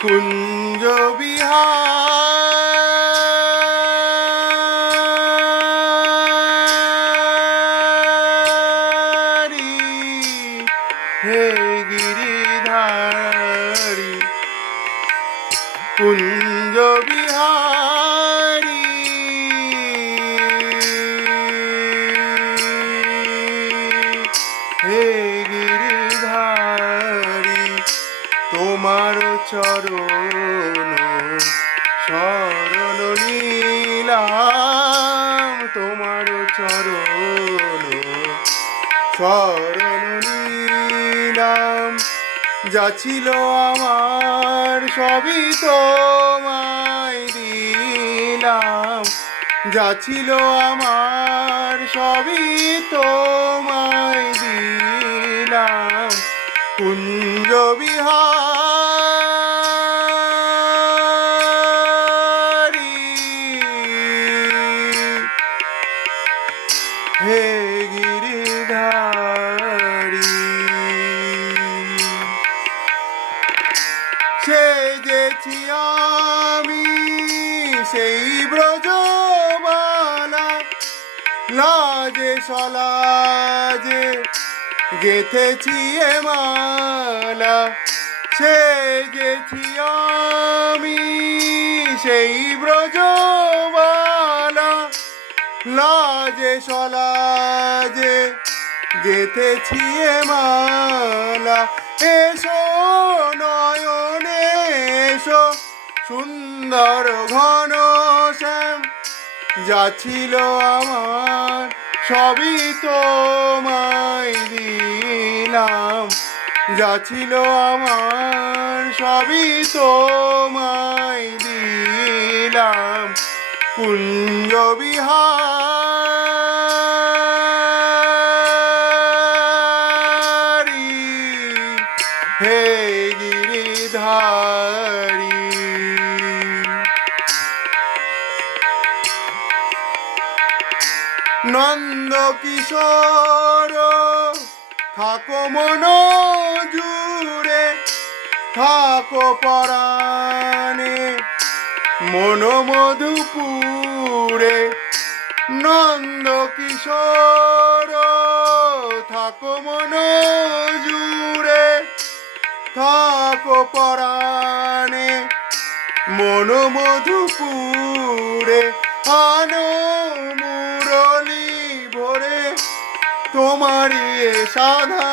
কুঞ্জ বিহারি হে গিরিধারি কুঞ্জ বিহারি হে গিরিধারি তোমার চরণ, শরণ নীলাম তোমার চরণ। শরণ নীলাম, যা ছিল আমার সবই তোমায় দিলাম। যা ছিল আমার সবই তোমায় দিলাম। কুঞ্জ বিহারি হে গিরিধারি। সে গেছি আমি সেই ব্রজবালা লাজে সলাজে গেথেছি এ মালা। সে গেছি আমি সেই ব্রজবালা লাজে সলাজে গেথেছি এ মালা। এসো নয়নে, এসো সুন্দর ঘন শ্যাম। যা ছিল আমার, সবই তোমায় দিলাম। যা ছিল আমার, সবই তোমায় দিলাম। কুঞ্জ গিরিধারী নন্দ কিশোর থাকো মন জুড়ে থাকো পরাণে মন মধুপুরে নন্দ কিশোর থাকো মন মন মধুপুরে আনো মুরলি ভরে। তোমারই এ সাধা